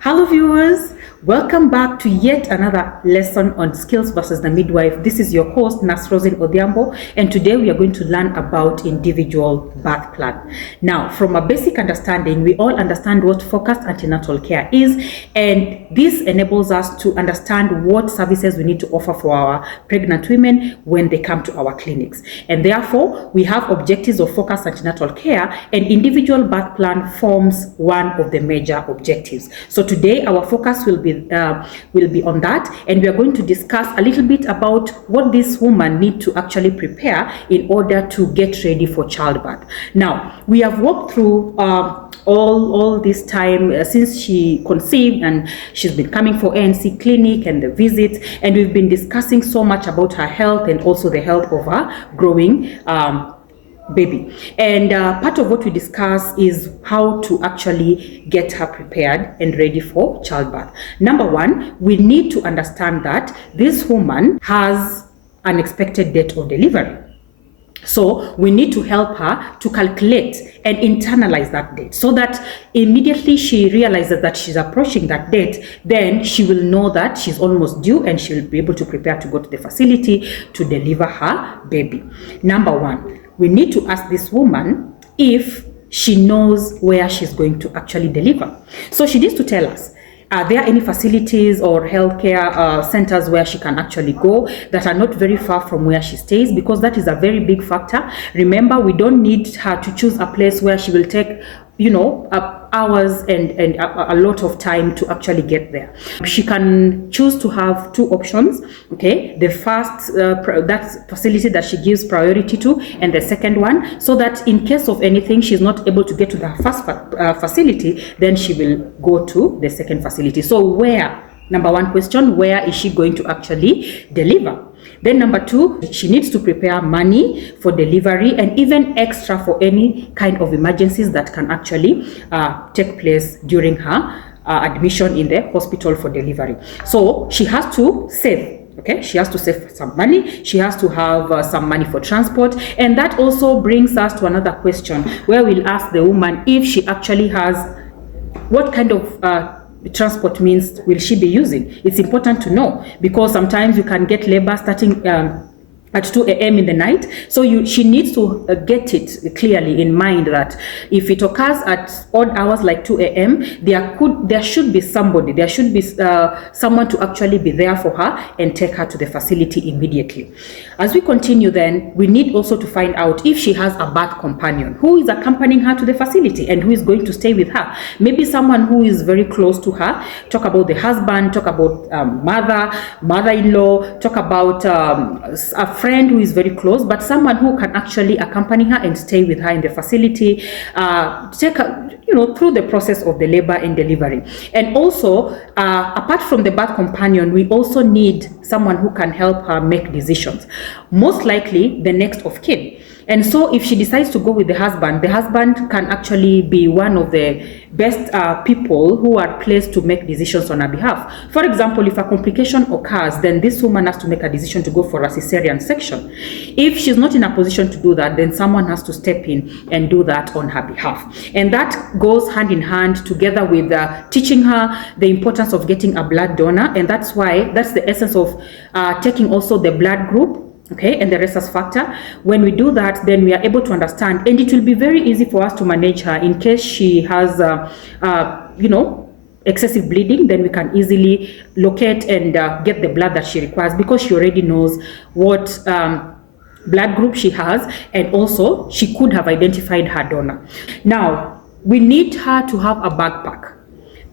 Hello viewers, welcome back to yet another lesson on skills versus the midwife. This is your host Nurse Rosin Odhiambo, and today we are going to learn about individual birth plan. Now, from a basic understanding, we all understand what focused antenatal care is, and this enables us to understand what services we need to offer for our pregnant women when they come to our clinics. And therefore, we have objectives of focused antenatal care, and individual birth plan forms one of the major objectives. So today our focus will be on that, and we are going to discuss a little bit about what this woman need to actually prepare in order to get ready for childbirth. Now, we have walked through all this time since she conceived, and she's been coming for ANC clinic and the visits, and we've been discussing so much about her health and also the health of her growing baby. And part of what we discuss is how to actually get her prepared and ready for childbirth. Number one, we need to understand that this woman has an expected date of delivery. So we need to help her to calculate and internalize that date, so that immediately she realizes that she's approaching that date, then she will know that she's almost due, and she will be able to prepare to go to the facility to deliver her baby. Number one, we need to ask this woman if she knows where she's going to actually deliver. So she needs to tell us, are there any facilities or healthcare centers where she can actually go that are not very far from where she stays? Because that is a very big factor. Remember, we don't need her to choose a place where she will take hours and a lot of time to actually get there. She can choose to have two options. Okay, the first that facility that she gives priority to, and the second one, so that in case of anything she's not able to get to the first facility, then she will go to the second facility. So where? Number one question, where is she going to actually deliver? Then number two, she needs to prepare money for delivery and even extra for any kind of emergencies that can actually take place during her admission in the hospital for delivery. So she has to save. Okay, she has to save some money. She has to have some money for transport. And that also brings us to another question where we'll ask the woman if she actually has, what kind of transport means will she be using. It's important to know, because sometimes you can get labor starting at 2 a.m. in the night. So she needs to get it clearly in mind that if it occurs at odd hours like 2 a.m., there should be somebody, there should be someone to actually be there for her and take her to the facility immediately. As we continue then, we need also to find out if she has a birth companion who is accompanying her to the facility and who is going to stay with her. Maybe someone who is very close to her. Talk about the husband, talk about mother-in-law, talk about a friend who is very close, but someone who can actually accompany her and stay with her in the facility, take her, through the process of the labor and delivery. And also, apart from the birth companion, we also need someone who can help her make decisions. Most likely, the next of kin. And so if she decides to go with the husband can actually be one of the best people who are placed to make decisions on her behalf. For example, if a complication occurs, then this woman has to make a decision to go for a cesarean section. If she's not in a position to do that, then someone has to step in and do that on her behalf. And that goes hand in hand together with teaching her the importance of getting a blood donor. And that's the essence of taking also the blood group. Okay, and the rhesus factor. When we do that, then we are able to understand, and it will be very easy for us to manage her in case she has, excessive bleeding. Then we can easily locate and get the blood that she requires, because she already knows what blood group she has, and also she could have identified her donor. Now, we need her to have a backpack.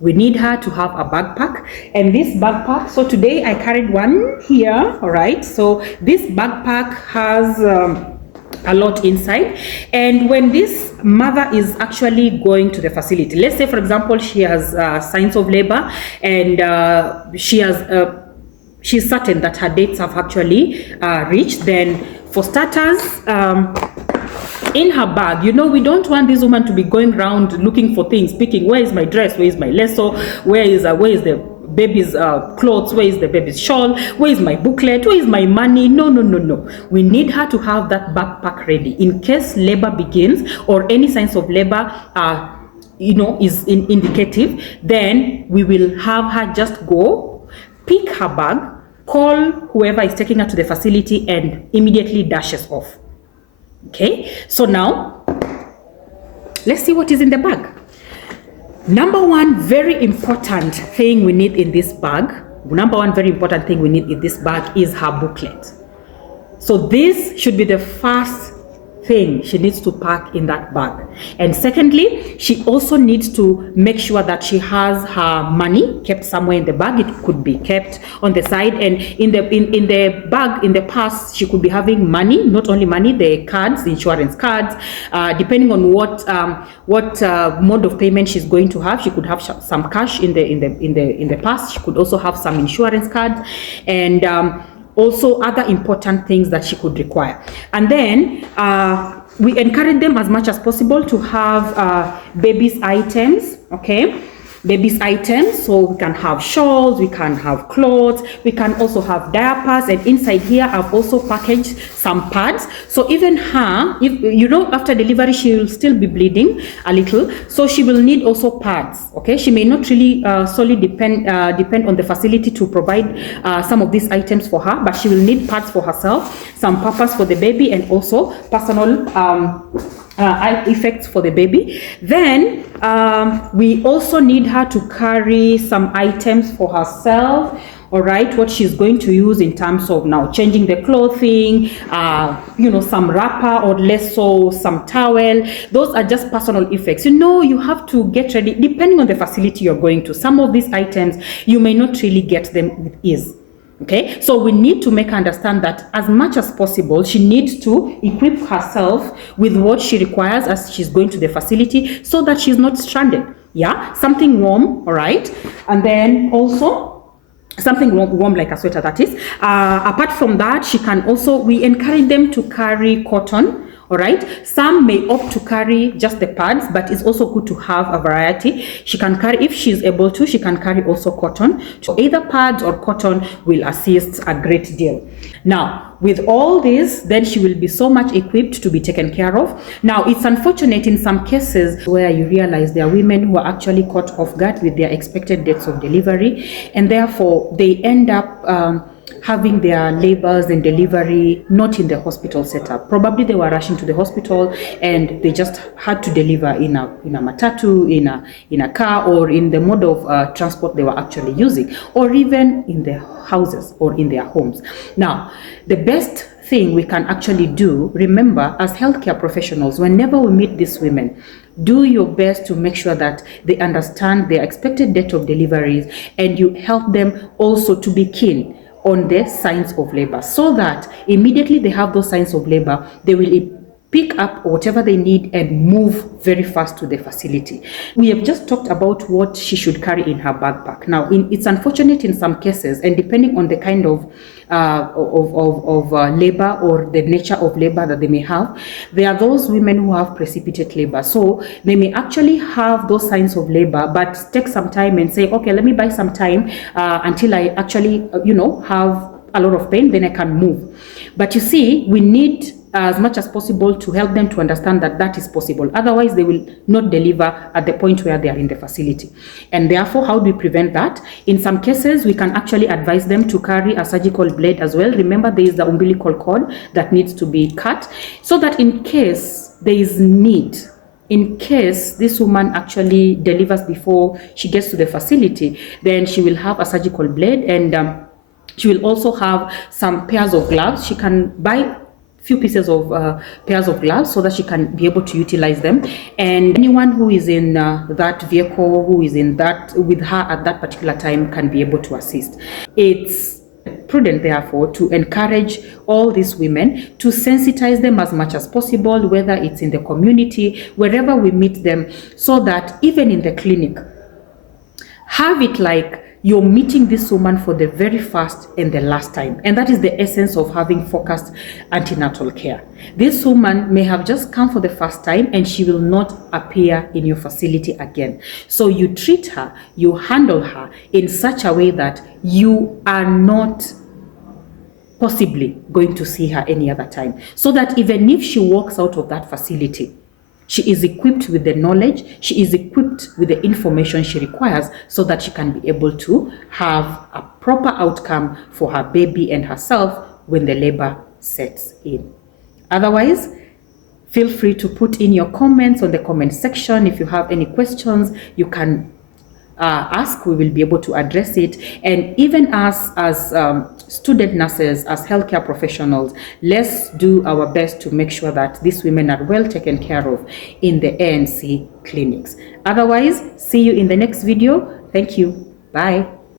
We need her to have a backpack, and this backpack, so today I carried one here, all right? So this backpack has a lot inside, and when this mother is actually going to the facility, let's say for example she has signs of labor, and she's certain that her dates have actually reached, then for starters, in her bag, we don't want this woman to be going around looking for things, picking, where is my dress, where is my lasso, where is the baby's clothes, where is the baby's shawl, where is my booklet, where is my money. No. We need her to have that backpack ready in case labor begins or any signs of labor is indicative, then we will have her just go, pick her bag, call whoever is taking her to the facility, and immediately dashes off. Okay, so now let's see what is in the bag. Number one very important thing we need in this bag, is her booklet. So this should be the first thing she needs to pack in that bag. And secondly, she also needs to make sure that she has her money kept somewhere in the bag. It could be kept on the side, and in the bag, in the purse, she could be having money, not only money, the cards, the insurance cards, depending on what mode of payment she's going to have. She could have some cash in the purse. She could also have some insurance cards, and also other important things that she could require. And then we encourage them as much as possible to have baby's items, okay? Baby's items, so we can have shawls, we can have clothes, we can also have diapers, and inside here I've also packaged some pads. So even her, if after delivery she will still be bleeding a little, so she will need also pads, okay? She may not really solely depend on the facility to provide some of these items for her, but she will need pads for herself, some pampers for the baby, and also personal eye effects for the baby. Then we also need her to carry some items for herself, all right, what she's going to use in terms of now changing the clothing, some wrapper, or less so some towel. Those are just personal effects. You have to get ready depending on the facility you're going to. Some of these items you may not really get them with ease. Okay, so we need to make her understand that as much as possible, she needs to equip herself with what she requires as she's going to the facility, so that she's not stranded. Yeah, something warm, all right, and then also something warm like a sweater, that is. Apart from that, we encourage them to carry cotton. All right, some may opt to carry just the pads, but it's also good to have a variety. She can carry, if she's able to, she can carry also cotton. So either pads or cotton will assist a great deal. Now, with all this, then she will be so much equipped to be taken care of. Now, it's unfortunate in some cases where you realize there are women who are actually caught off guard with their expected dates of delivery, and therefore they end up having their labors and delivery not in the hospital setup. Probably they were rushing to the hospital and they just had to deliver in a matatu, in a car, or in the mode of transport they were actually using, or even in their houses or in their homes. Now, the best thing we can actually do, remember, as healthcare professionals, whenever we meet these women, do your best to make sure that they understand their expected date of deliveries, and you help them also to be keen on the signs of labor, so that immediately they have those signs of labor, they will pick up whatever they need and move very fast to the facility. We have just talked about what she should carry in her backpack. Now, it's unfortunate in some cases, and depending on the kind of labor or the nature of labor that they may have, there are those women who have precipitate labor. So they may actually have those signs of labor, but take some time and say, okay, let me buy some time until I actually, have a lot of pain, then I can move. But you see, we need as much as possible to help them to understand that that is possible. Otherwise, they will not deliver at the point where they are in the facility. And therefore, how do we prevent that? In some cases, we can actually advise them to carry a surgical blade as well. Remember, there is the umbilical cord that needs to be cut, so that in case there is need, in case this woman actually delivers before she gets to the facility, then she will have a surgical blade, and she will also have some pairs of gloves. She can buy few pieces of pairs of gloves so that she can be able to utilize them, and anyone who is in that vehicle, who is in that with her at that particular time, can be able to assist. It's prudent, therefore, to encourage all these women, to sensitize them as much as possible, whether it's in the community, wherever we meet them, so that even in the clinic, have it like you're meeting this woman for the very first and the last time. And that is the essence of having focused antenatal care. This woman may have just come for the first time and she will not appear in your facility again. So you treat her, you handle her in such a way that you are not possibly going to see her any other time. So that even if she walks out of that facility, She is equipped with the knowledge, she is equipped with the information she requires so that she can be able to have a proper outcome for her baby and herself when the labor sets in. Otherwise, feel free to put in your comments on the comment section. If you have any questions, you can ask. We will be able to address it. And even us as student nurses, as healthcare professionals, let's do our best to make sure that these women are well taken care of in the ANC clinics. Otherwise, see you in the next video. Thank you. Bye.